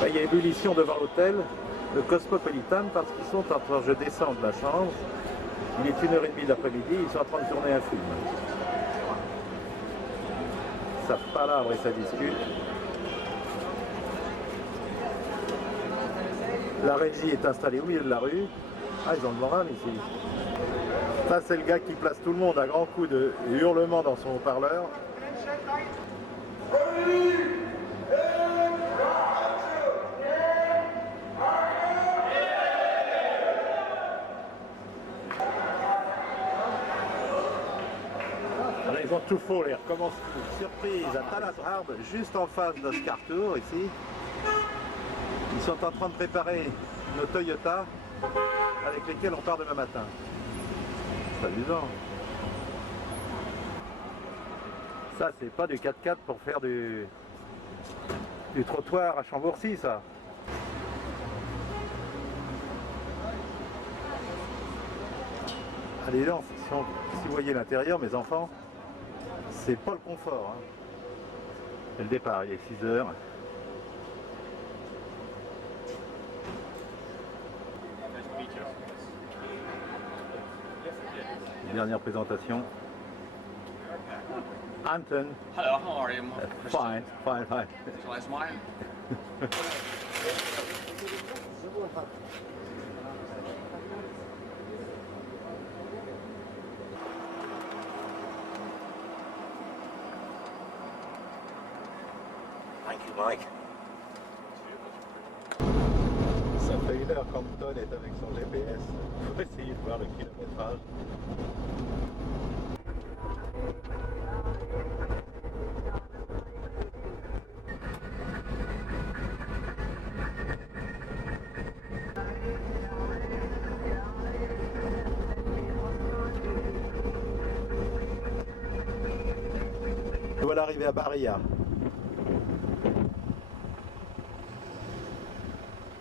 Là, il y a ébullition devant l'hôtel, le Cosmopolitan, parce qu'ils sont en train, je descends de la chambre, il est 1h30 de l'après-midi, ils sont en train de tourner un film. Ça palabre et ça discute. La régie est installée au milieu de la rue. Ah, ils ont le moral ici. Ça, c'est le gars qui place tout le monde à grands coups de hurlement dans son haut-parleur. Alors, ils ont tout faux, ils recommencent une surprise à Talas Hard, juste en face d'Oscar Tour, ici. Ils sont en train de préparer nos Toyota avec lesquels on part demain matin. C'est amusant. Ça, c'est pas du 4x4 pour faire du trottoir à Chambourcy, ça. Allez, non, si vous voyez l'intérieur, mes enfants, c'est pas le confort. Hein. Et le départ, il est 6 heures. Dernière présentation. Anton. Hello, how are you? Fine, fine, fine. Shall I smile? Thank you, Mike. Ça fait 1 heure qu'Anton est avec son GPS pour essayer de voir le kilométrage. Nous voilà arrivés à Barilla.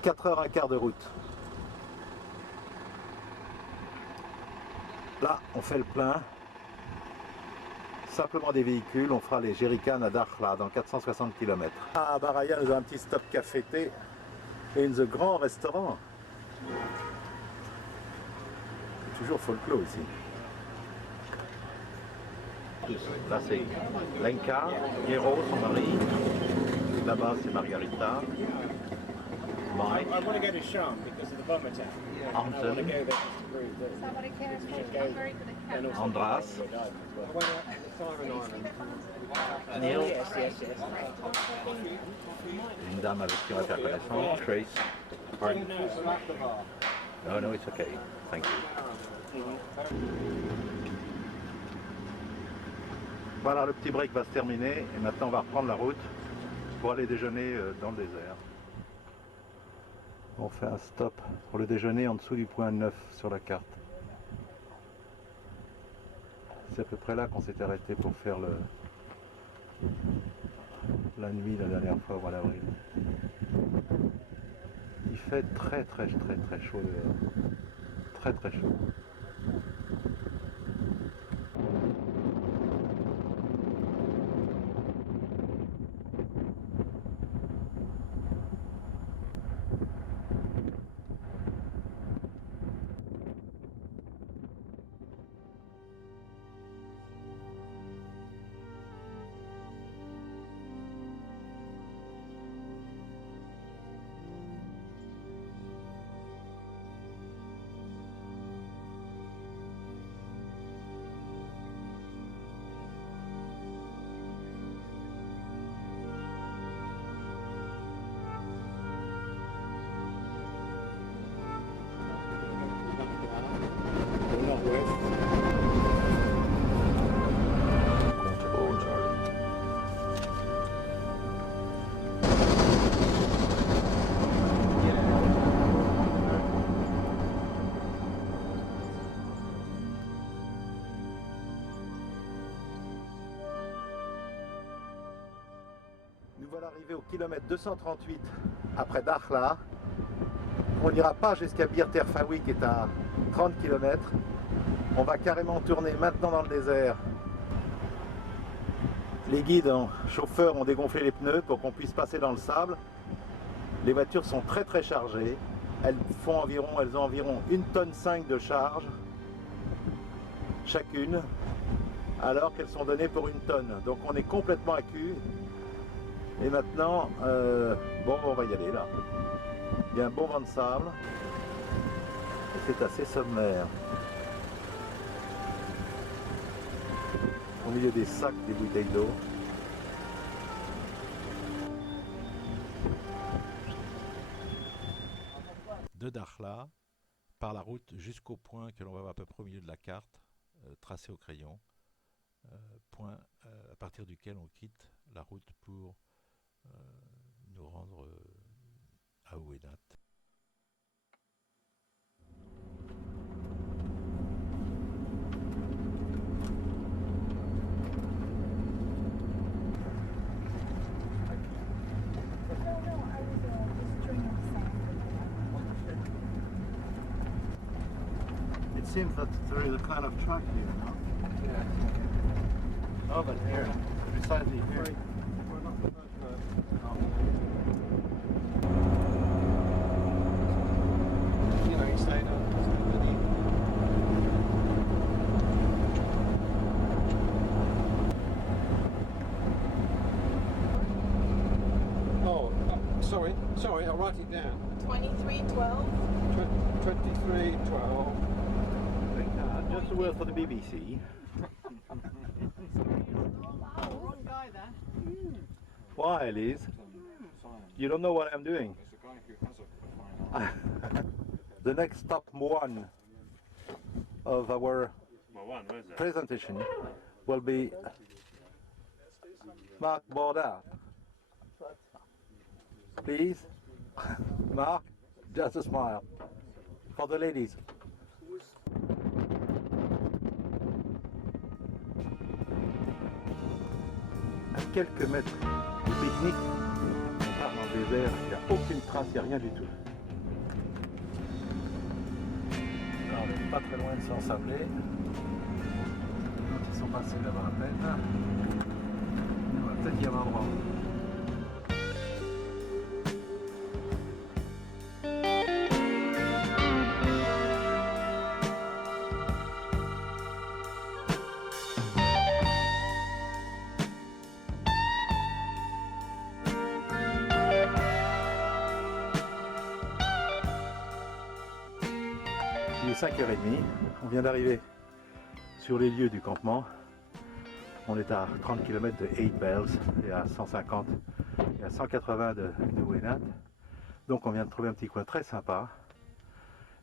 4h15 de route. Là, on fait le plein. Simplement des véhicules. On fera les jerrycans à Dakhla dans 460 km. À Baraya, nous avons un petit stop café-thé et un grand restaurant. C'est toujours folklore ici. Là, c'est Lenka, Hero, son mari. Là-bas, c'est Margarita. Mike. I want to go to Sham because of the bomb attack. And I want to go there just to prove that. Somebody cares for me. I'm very good at And also Andras. I went out to Siren Island. Neil. Yes, yes, yes. Une dame avec qui on va faire connaissance. Trace. Pardon. No, no, it's okay. Thank you. Voilà, le petit break va se terminer et maintenant on va reprendre la route pour aller déjeuner dans le désert. On fait un stop pour le déjeuner en dessous du point 9 sur la carte. C'est à peu près là qu'on s'est arrêté pour faire la nuit la dernière fois au mois d'avril. Il fait très chaud dehors. Très chaud. Nous voilà arrivés au kilomètre 238 après Dakhla. On n'ira pas jusqu'à Bir Terfaoui qui est à 30 km. On va carrément tourner maintenant dans le désert. Les guides chauffeurs ont dégonflé les pneus pour qu'on puisse passer dans le sable. Les voitures sont très très chargées. Elles ont environ 1,5 tonne de charge chacune, alors qu'elles sont données pour 1 tonne. Donc on est complètement à cul. Et maintenant, bon, on va y aller là. Il y a un bon vent de sable. Et c'est assez sommaire. Au milieu des sacs, des bouteilles d'eau. De Dakhla, par la route jusqu'au point que l'on va voir à peu près au milieu de la carte, tracé au crayon, point à partir duquel on quitte la route pour nous rendre à Ouénat. It seems that there is a kind of track here, no? Yeah. Oh, but here, precisely here. You know, you stayed on somebody. Oh, sorry, I'll write it down. 2312. 2312. Just a word for the BBC. Oh, wrong guy there. Why, Elise? You don't know what I'm doing. There's a guy who has a fine eye. The next stop one of our Well, one, where's that? presentation will be Marc Borda. Please, Marc, just a smile for the ladies. À quelques mètres du pique-nique, on part dans le désert, il n'y a aucune trace, il n'y a rien du tout. Alors, on n'est pas très loin de s'ensablé. Quand ils sont passés là-bas à peine, on va peut-être y avoir droit. Il est 5h30, on vient d'arriver sur les lieux du campement. On est à 30 km de 8 Bells et à 150 et à 180 de Ouénat. Donc on vient de trouver un petit coin très sympa.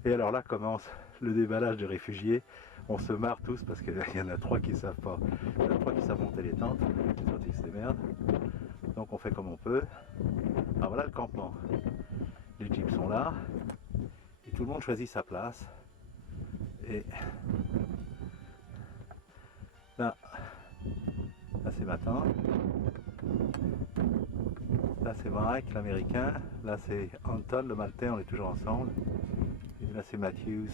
Et alors là commence le déballage des réfugiés. On se marre tous parce qu'il y en a 3 qui ne savent pas. Il y en a 3 qui savent monter les tentes, les autres ils se démerdent. Donc on fait comme on peut. Alors voilà le campement. Les jeeps sont là. Et tout le monde choisit sa place. Et là c'est matin, là c'est Mike l'américain, là c'est Anton le maltais, on est toujours ensemble, et là c'est Matthews,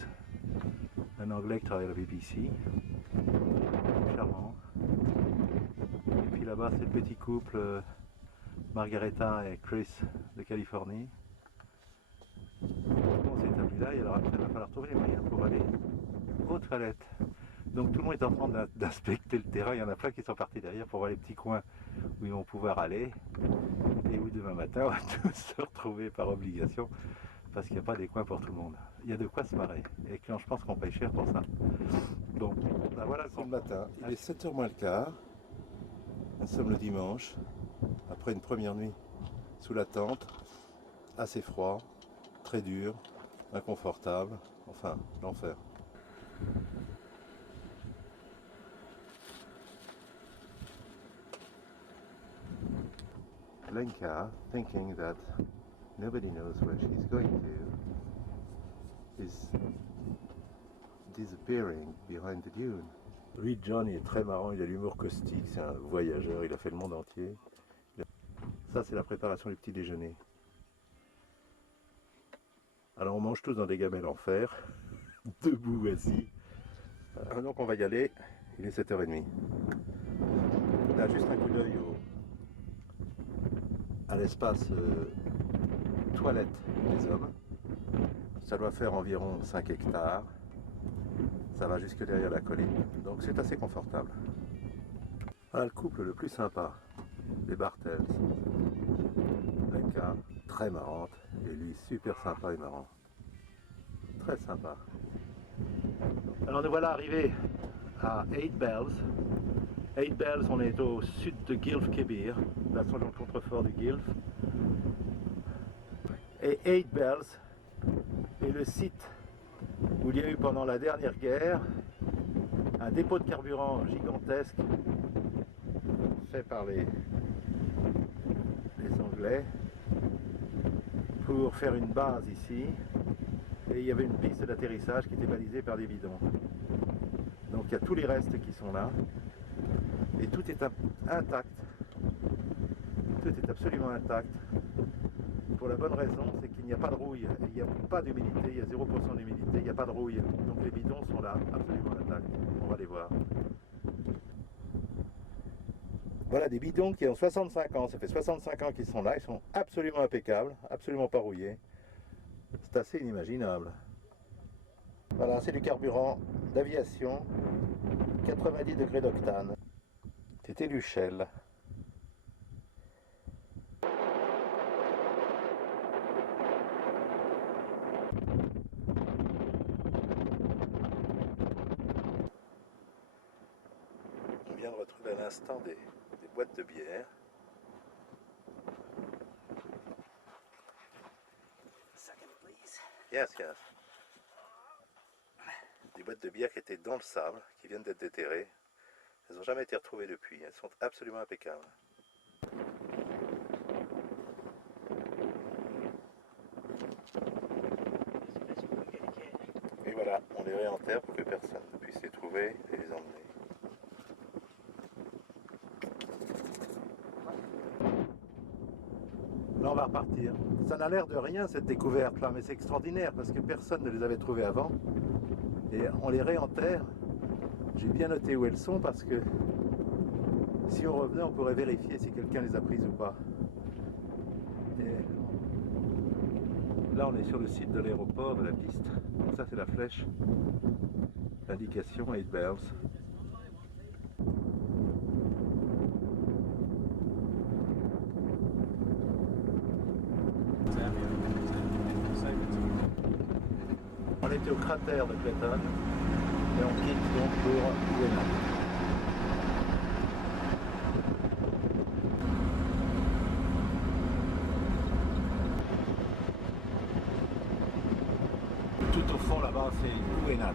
un anglais qui travaille à la BBC, charmant, et puis là-bas c'est le petit couple Margareta et Chris de Californie. On s'est établi là et alors après il va falloir trouver les moyens pour aller aux toilettes. Donc tout le monde est en train d'inspecter le terrain, il y en a plein qui sont partis derrière pour voir les petits coins où ils vont pouvoir aller. Et où demain matin on va tous se retrouver par obligation parce qu'il n'y a pas des coins pour tout le monde. Il y a de quoi se marrer et je pense qu'on paye cher pour ça. Donc ben voilà le matin, il est 7h moins le quart, nous sommes le dimanche, après une première nuit sous la tente, assez froid, très dur, inconfortable, enfin l'enfer. Lenka, thinking that nobody knows where she's going to, is disappearing behind the dune. Lui, John, il est très marrant, il a l'humour caustique, c'est un voyageur, il a fait le monde entier. Ça, c'est la préparation du petit déjeuner. Alors, on mange tous dans des gamelles en fer, debout, assis. Donc, on va y aller, il est 7h30. On a juste un coup d'œil à l'espace toilette des hommes. Ça doit faire environ 5 hectares. Ça va jusque derrière la colline, donc c'est assez confortable. Voilà le couple le plus sympa, les Bartels. Rebecca, très marrante, et lui super sympa et marrant. Très sympa. Alors nous voilà arrivés à 8 Bells. 8 Bells, on est au sud de Gilf Kebir, là sur le contrefort du Gilf. Et 8 Bells est le site où il y a eu pendant la dernière guerre un dépôt de carburant gigantesque fait par les Anglais pour faire une base ici, et il y avait une piste d'atterrissage qui était balisée par des bidons. Donc il y a tous les restes qui sont là et tout est intact, tout est absolument intact, pour la bonne raison, c'est qu'il n'y a pas de rouille, il n'y a pas d'humidité, il y a 0% d'humidité, il n'y a pas de rouille, donc les bidons sont là, absolument intacts. On va les voir. Voilà des bidons qui ont 65 ans, ça fait 65 ans qu'ils sont là, ils sont absolument impeccables, absolument pas rouillés. C'est assez inimaginable. Voilà, c'est du carburant d'aviation, 90 degrés d'octane. C'était du Shell. On vient de retrouver à l'instant des boîtes de bière. Second, please. Yes, yes. Des boîtes de bière qui étaient dans le sable, qui viennent d'être déterrées. Elles n'ont jamais été retrouvées depuis. Elles sont absolument impeccables. Et voilà, on les réenterre pour que personne ne puisse les trouver et les emmener. Là, on va repartir. Ça n'a l'air de rien cette découverte là, mais c'est extraordinaire parce que personne ne les avait trouvées avant. Et on les réenterre. J'ai bien noté où elles sont parce que si on revenait, on pourrait vérifier si quelqu'un les a prises ou pas. Et là, on est sur le site de l'aéroport, de la piste. Donc ça, c'est la flèche. L'indication 8 Bells. On était au cratère de Clayton et on quitte donc pour Uena. Tout au fond là-bas c'est Uenat.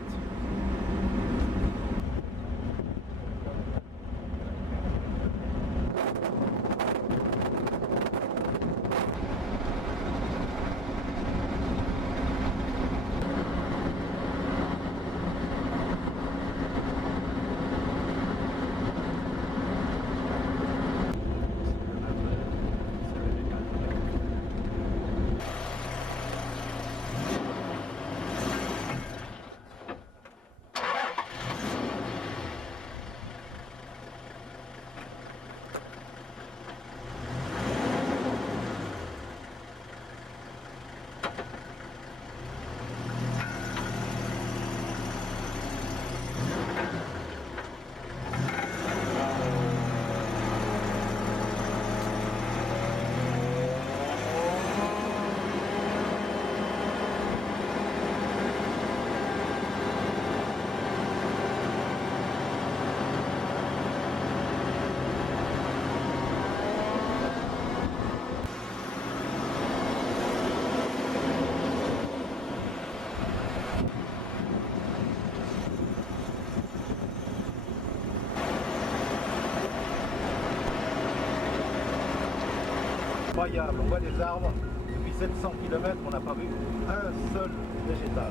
Incroyable, on voit des arbres, depuis 700 km on n'a pas vu un seul végétal.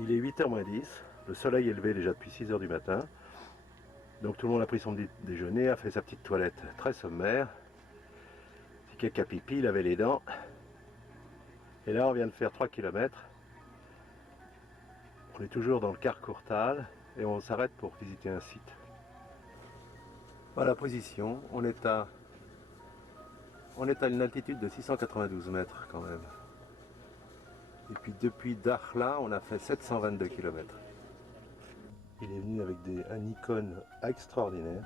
Il est 8h moins 10, le soleil est levé déjà depuis 6h du matin. Donc tout le monde a pris son déjeuner, a fait sa petite toilette très sommaire. Petit caca pipi, lavé les dents. Et là on vient de faire 3 km. On est toujours dans le quart Courtal et on s'arrête pour visiter un site. Voilà la position, on est à une altitude de 692 mètres quand même. Et puis depuis Dakhla, on a fait 722 km. Il est venu avec un Nikon extraordinaire,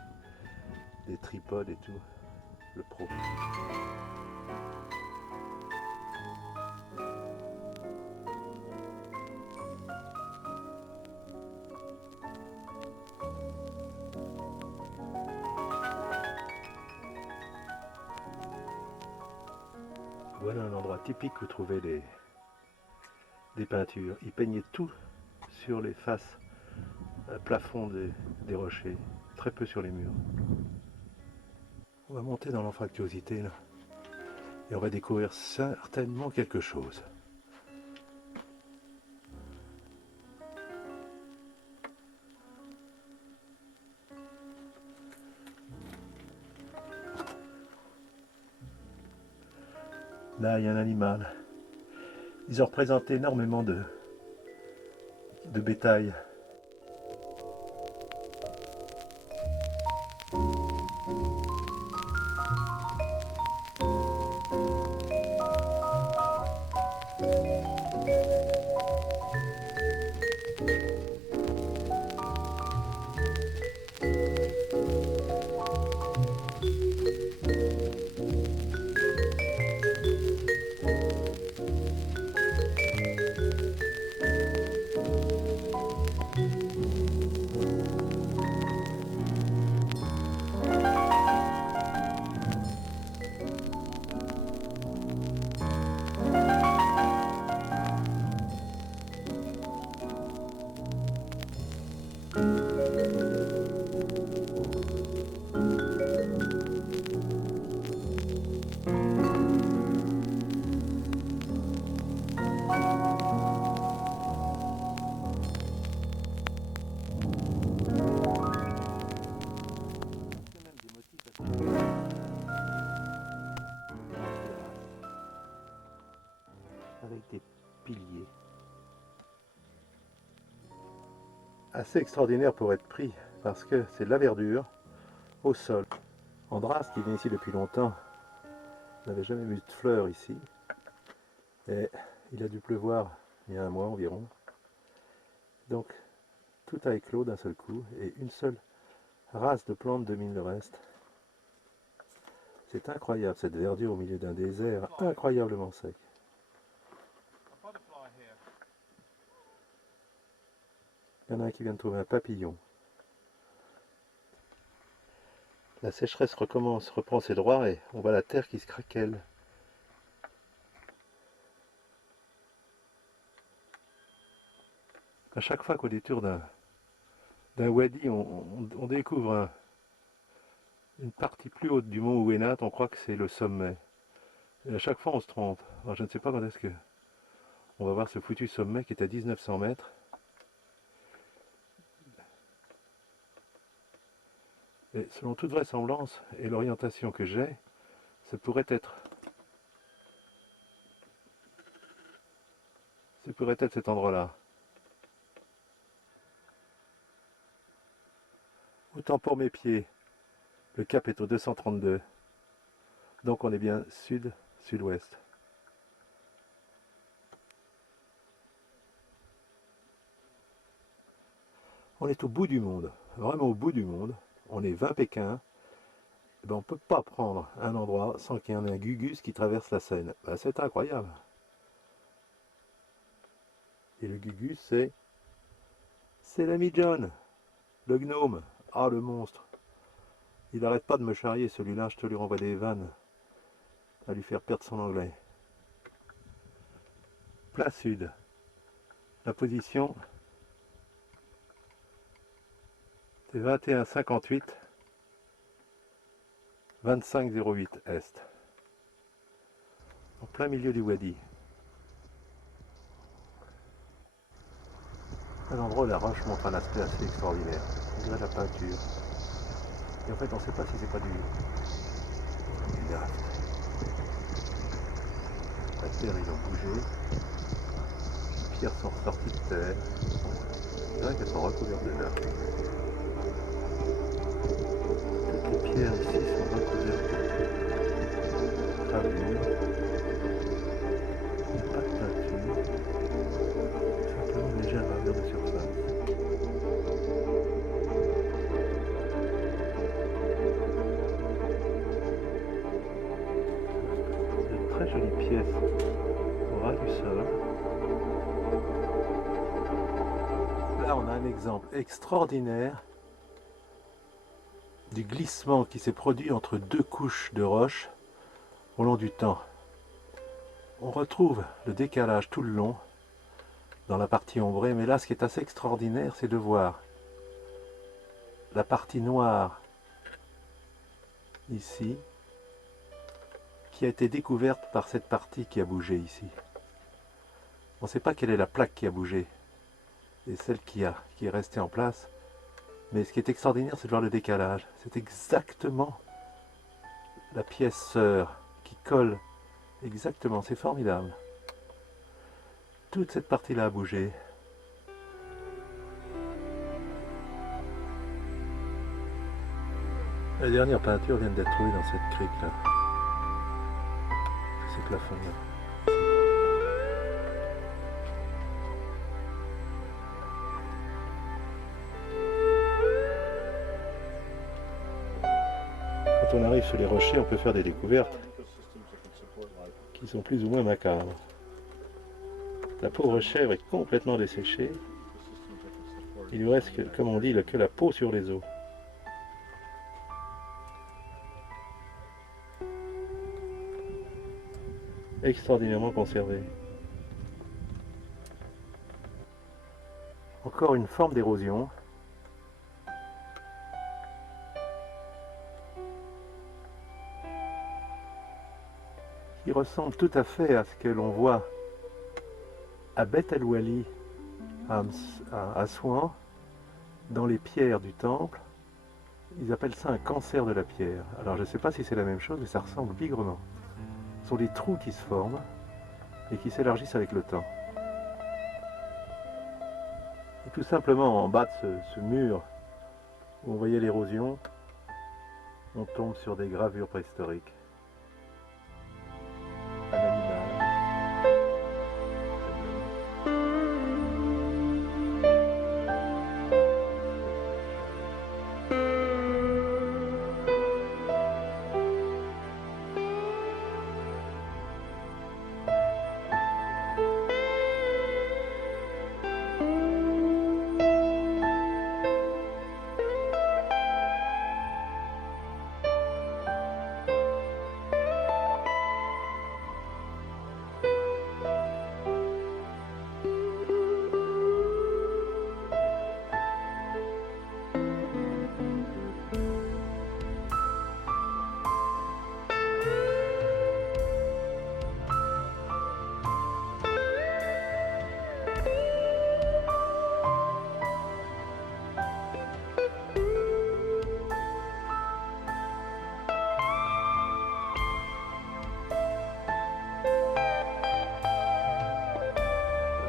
des tripodes et tout, le pro. Voilà un endroit typique où trouver des peintures. Il peignait tout sur les faces, plafond des rochers, très peu sur les murs. On va monter dans l'anfractuosité là, et on va découvrir certainement quelque chose. Là, il y a un animal. Ils ont représenté énormément de bétail. Avec des piliers. Assez extraordinaire pour être pris, parce que c'est de la verdure au sol. Andras, qui vient ici depuis longtemps, n'avait jamais vu de fleurs ici. Et il a dû pleuvoir il y a un mois environ. Donc tout a éclos d'un seul coup, et une seule race de plantes domine le reste. C'est incroyable cette verdure au milieu d'un désert incroyablement sec. Il y en a un qui vient de trouver un papillon. La sécheresse recommence, reprend ses droits et on voit la terre qui se craquelle. À chaque fois qu'au détour d'un wadi, on découvre une partie plus haute du mont Ouenat, on croit que c'est le sommet. Et à chaque fois on se trompe. Alors je ne sais pas quand est-ce que on va voir ce foutu sommet qui est à 1900 mètres. Et selon toute vraisemblance et l'orientation que j'ai, ça pourrait être cet endroit-là. Autant pour mes pieds, le cap est au 232, donc on est bien sud-sud-ouest. On est au bout du monde, vraiment au bout du monde. On est 20 Pékins. Et ben on ne peut pas prendre un endroit sans qu'il y en ait un Gugus qui traverse la Seine. Ben c'est incroyable. Et le Gugus, c'est l'ami John, le gnome. Ah, le monstre. Il n'arrête pas de me charrier, celui-là. Je te lui renvoie des vannes à lui faire perdre son anglais. Plein sud. La position, c'est 21,58, 25,08 est. En plein milieu du wadi. Un endroit où la roche montre un aspect assez extraordinaire. On dirait de la peinture. Et en fait, on ne sait pas si c'est pas du gaz. La terre, ils ont bougé. Les pierres sont ressorties de terre. On dirait qu'elles sont recouvertes de neige. Toutes les pierres ici sont recouvertes de gravures. Il n'y a pas de peinture. Simplement une légère gravure de surface. Très jolie pièce au ras du sol. Là, on a un exemple extraordinaire du glissement qui s'est produit entre deux couches de roches au long du temps. On retrouve le décalage tout le long dans la partie ombrée, mais là, ce qui est assez extraordinaire, c'est de voir la partie noire ici qui a été découverte par cette partie qui a bougé ici. On ne sait pas quelle est la plaque qui a bougé et celle qui est restée en place. Mais ce qui est extraordinaire, c'est de voir le décalage. C'est exactement la pièce sœur qui colle exactement. C'est formidable. Toute cette partie-là a bougé. Les dernières peintures viennent d'être trouvées dans cette crique-là. Ces plafonds-là. Quand on arrive sur les rochers, on peut faire des découvertes qui sont plus ou moins macabres. La pauvre chèvre est complètement desséchée. Il lui reste, comme on dit, que la peau sur les os. Extraordinairement conservée. Encore une forme d'érosion. Qui ressemble tout à fait à ce que l'on voit à Bet El Wali, à Assouan, dans les pierres du temple. Ils appellent ça un cancer de la pierre. Alors je ne sais pas si c'est la même chose, mais ça ressemble bigrement. Ce sont des trous qui se forment et qui s'élargissent avec le temps. Et tout simplement en bas de ce mur où on voyait l'érosion, on tombe sur des gravures préhistoriques. Un animal.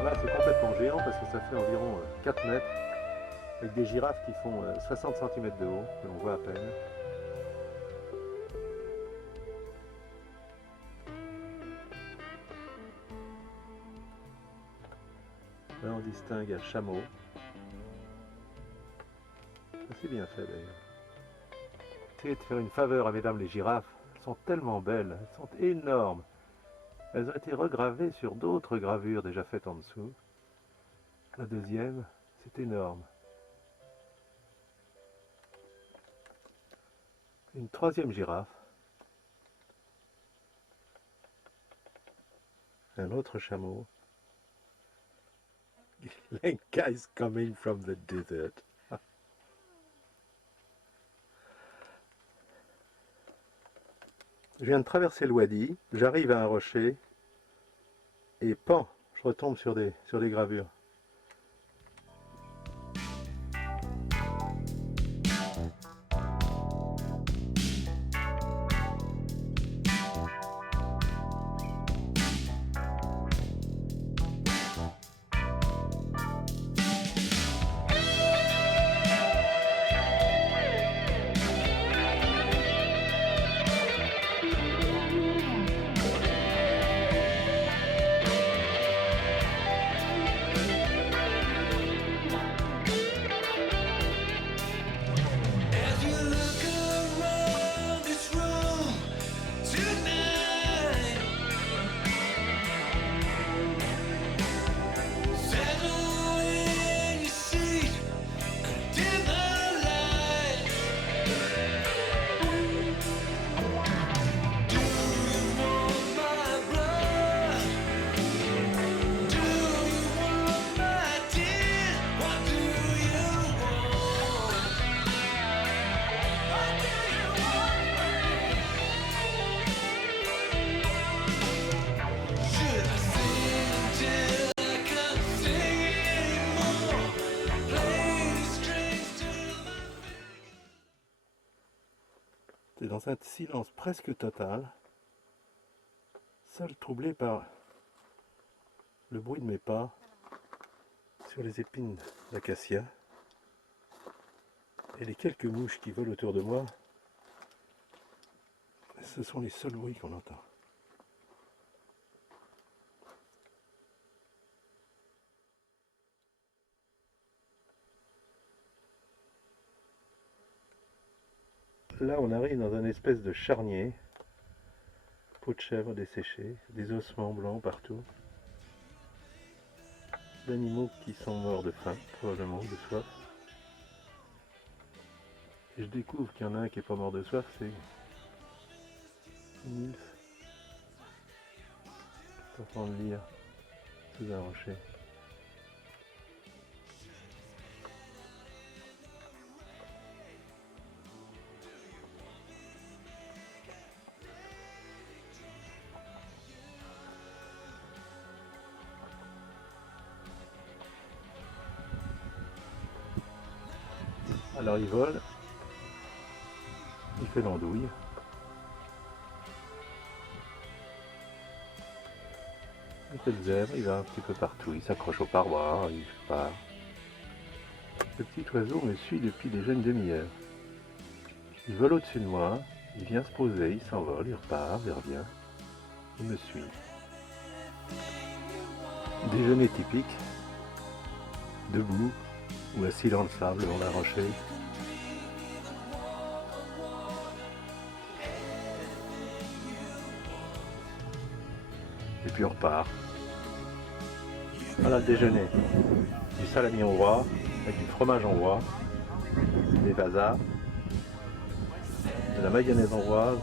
Là, c'est complètement géant parce que ça fait environ 4 mètres avec des girafes qui font 60 cm de haut, que l'on voit à peine. Là, on distingue un chameau. C'est bien fait d'ailleurs. Essayez de faire une faveur à mesdames les girafes. Elles sont tellement belles, elles sont énormes. Elles ont été regravées sur d'autres gravures déjà faites en dessous. La deuxième, c'est énorme. Une troisième girafe. Un autre chameau. Lenka is coming from the desert. Je viens de traverser le wadi, j'arrive à un rocher et pan, je retombe sur des gravures. C'est dans un silence presque total, seul troublé par le bruit de mes pas sur les épines d'acacia et les quelques mouches qui volent autour de moi. Ce sont les seuls bruits qu'on entend. Là, on arrive dans un espèce de charnier, peau de chèvre desséchée, des ossements blancs partout, d'animaux qui sont morts de faim, probablement de soif. Et je découvre qu'il y en a un qui n'est pas mort de soif, c'est une nymphe. Je suis en train de lire sous un rocher. Alors il vole, il fait l'andouille. Il fait le zèbre, il va un petit peu partout, il s'accroche aux parois, il part. Le petit oiseau me suit depuis déjà une demi-heure. Il vole au-dessus de moi, il vient se poser, il s'envole, il repart, il revient, il me suit. Déjeuner typique, debout ou assis dans le sable devant la rocher. Et puis on repart. Voilà le déjeuner. Du salami hongrois, avec du fromage hongrois, des vasas, de la mayonnaise hongroise,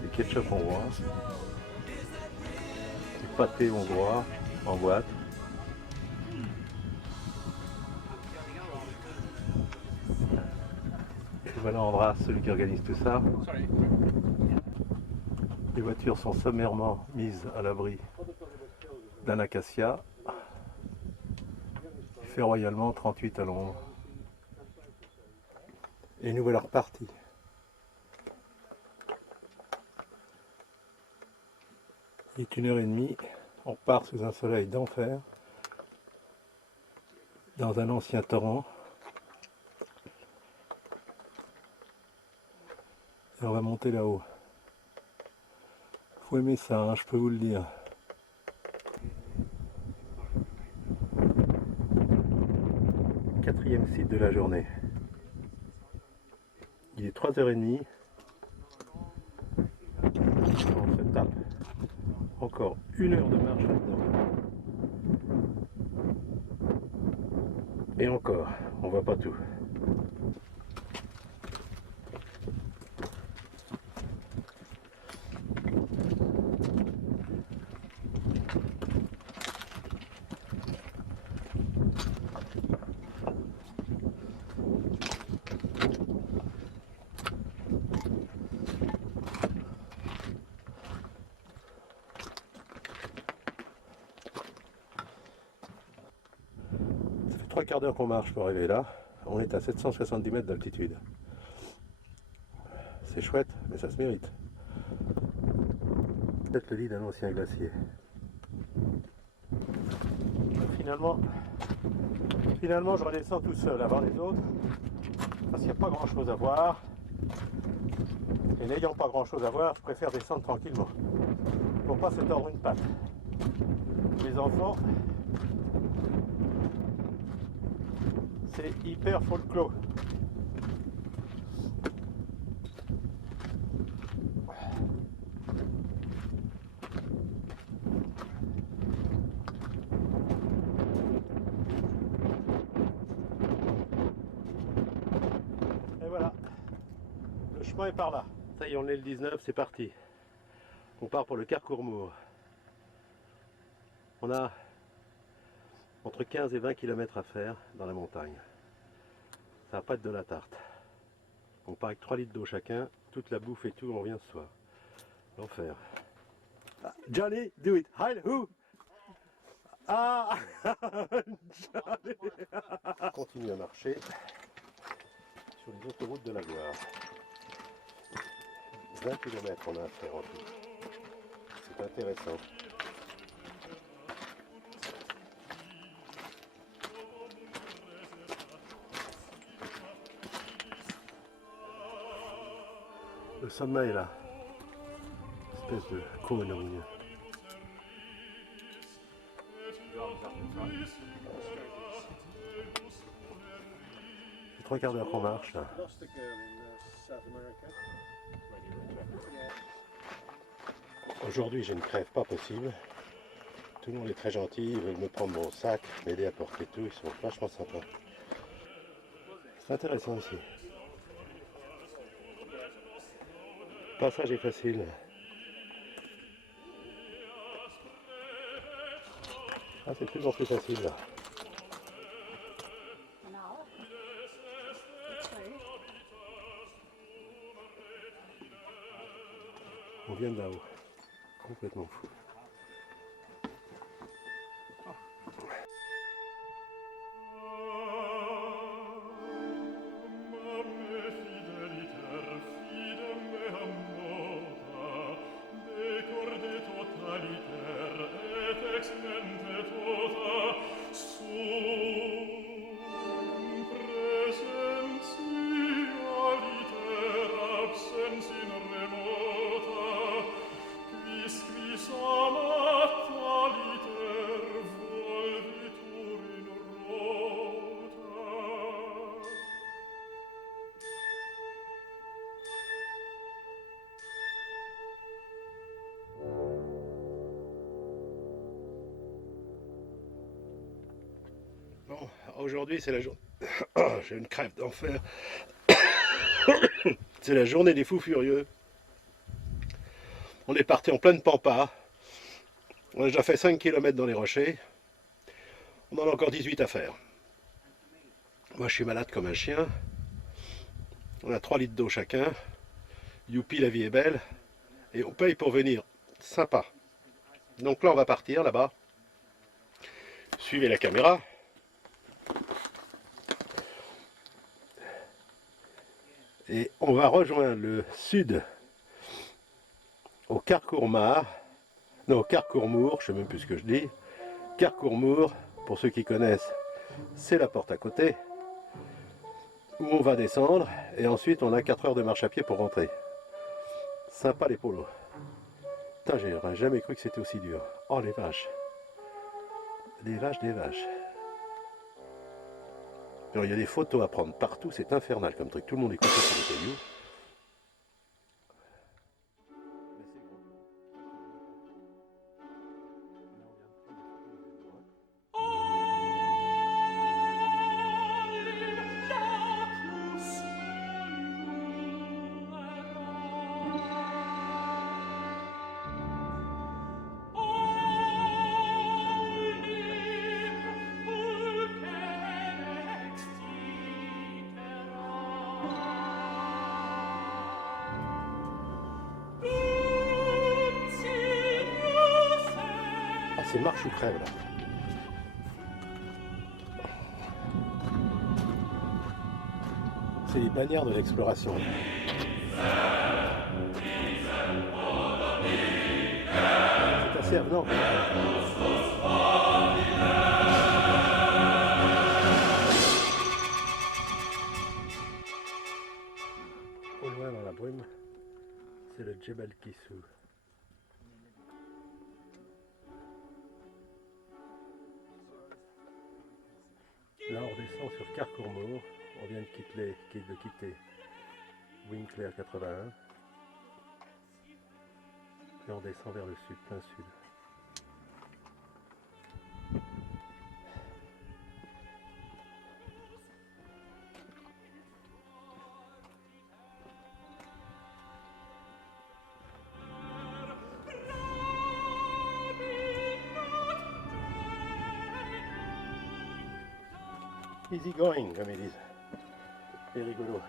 du ketchup hongrois, du pâté hongrois en boîte. Et voilà Andras, celui qui organise tout ça. Les voitures sont sommairement mises à l'abri d'un acacia. Il fait royalement 38 à l'ombre. Et nous voilà repartis. Il est 1h30, on part sous un soleil d'enfer, dans un ancien torrent. Et on va monter là-haut. Faut aimer ça, hein, je peux vous le dire. Quatrième site de la journée. Il est 3h30. On se tape encore 1 heure de marche là-dedans. Et encore, on voit pas tout. Ça fait 3 quarts d'heure qu'on marche pour arriver là. On est à 770 mètres d'altitude. C'est chouette, mais ça se mérite. Peut-être le lit d'un ancien glacier. Finalement, je redescends tout seul avant les autres, parce qu'il n'y a pas grand chose à voir. Et n'ayant pas grand chose à voir, je préfère descendre tranquillement, pour pas se tordre une patte. Les enfants, c'est hyper folklore. Et voilà, le chemin est par là. Ça y est, on est le 19, c'est parti. On part pour le Carcourmour. On a entre 15 et 20 km à faire dans la montagne. Ça va pas être de la tarte. On part avec 3 litres d'eau chacun, toute la bouffe et tout, on revient ce soir. L'enfer. Johnny, do it. Hi, who? Ah, Johnny. On continue à marcher sur les autoroutes de la Loire. 20 km on a à faire en tout. C'est intéressant. Le sommet est là. Espèce de cône au milieu. C'est 3 quarts d'heure qu'on marche là. Lost a girl in South America. Aujourd'hui j'ai une crève pas possible. Tout le monde est très gentil, ils veulent me prendre mon sac, m'aider à porter tout, ils sont vachement sympas. C'est intéressant aussi. Le passage est facile. Ah, c'est de plus en plus facile là. No. It's true. On vient de là-haut. Complètement fou. Bon, aujourd'hui c'est la journée. J'ai une crève d'enfer. C'est la journée des fous furieux. On est parti en pleine pampa. On a déjà fait 5 km dans les rochers. On en a encore 18 à faire. Moi je suis malade comme un chien. On a 3 litres d'eau chacun. Youpi, la vie est belle. Et on paye pour venir. Sympa. Donc là on va partir là-bas. Suivez la caméra. Et on va rejoindre le sud au Carcourmour, non Carcourmour, je ne sais même plus ce que je dis. Carcourmour, pour ceux qui connaissent, c'est la porte à côté, où on va descendre, et ensuite on a 4 heures de marche à pied pour rentrer. Sympa les polos. Putain, j'ai jamais cru que c'était aussi dur. Oh les vaches. Des vaches, des vaches. Alors, il y a des photos à prendre partout, c'est infernal comme truc. Tout le monde est couché sur les cailloux. C'est marche ou crève là. C'est les bannières de l'exploration. C'est assez avenant. Au loin dans la brume, c'est le Djebel Kissou. Là on redescend sur Carcourmour, on vient de quitter Winkler 81 et on descend vers le sud, plein sud. Easy going, comme ils disent. C'est rigolo.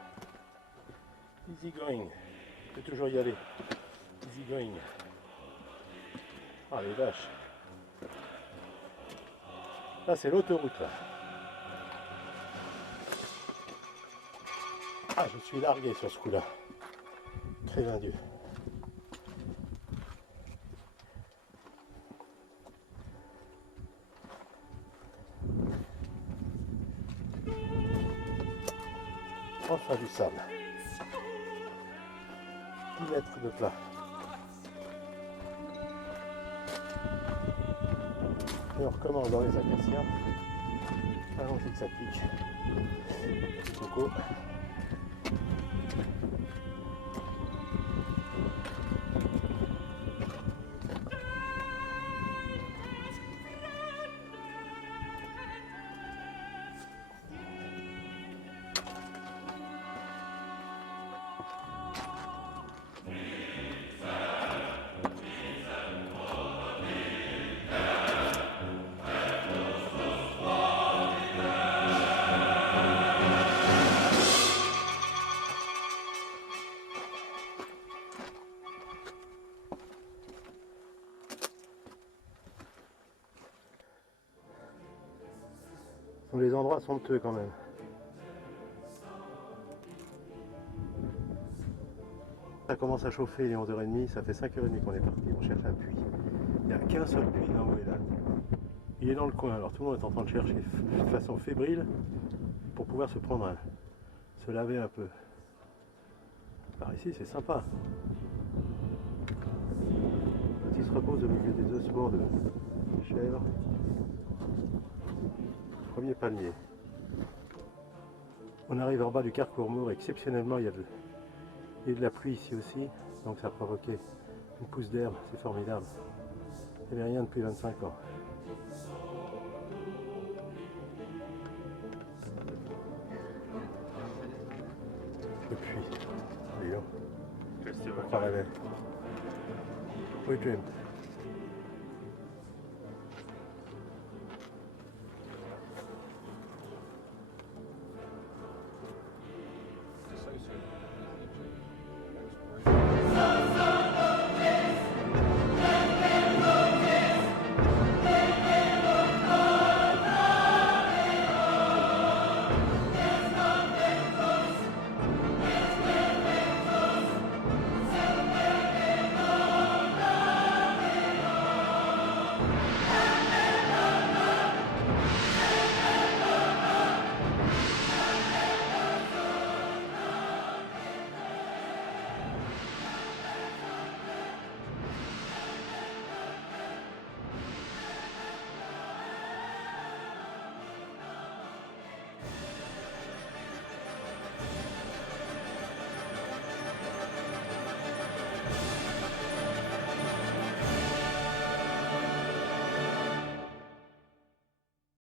Easy going. Il faut toujours y aller. Easy going. Ah les vaches. Là c'est l'autoroute là. Ah je suis largué sur ce coup là. Très Dieu. On fera du sable. 10 mètres de plat. Et on recommence dans les acacias. Allons-y que ça pique. Petit coco. Les endroits sont honteux quand même. Ça commence à chauffer, il est 11h30, ça fait 5h30 qu'on est parti, on cherche un puits. Il n'y a qu'un seul puits dans Ouélan. Il est dans le coin, alors tout le monde est en train de chercher de façon fébrile pour pouvoir se laver un peu. Par ici c'est sympa. Quand il se repose au milieu des ossements de chèvre. Premier palmier. On arrive en bas du Carcourmour, exceptionnellement il y a de la pluie ici aussi, donc ça a provoqué une pousse d'herbe, c'est formidable. Il n'y avait rien depuis 25 ans. Le puits, Lyon. On va rêver. We dreamed.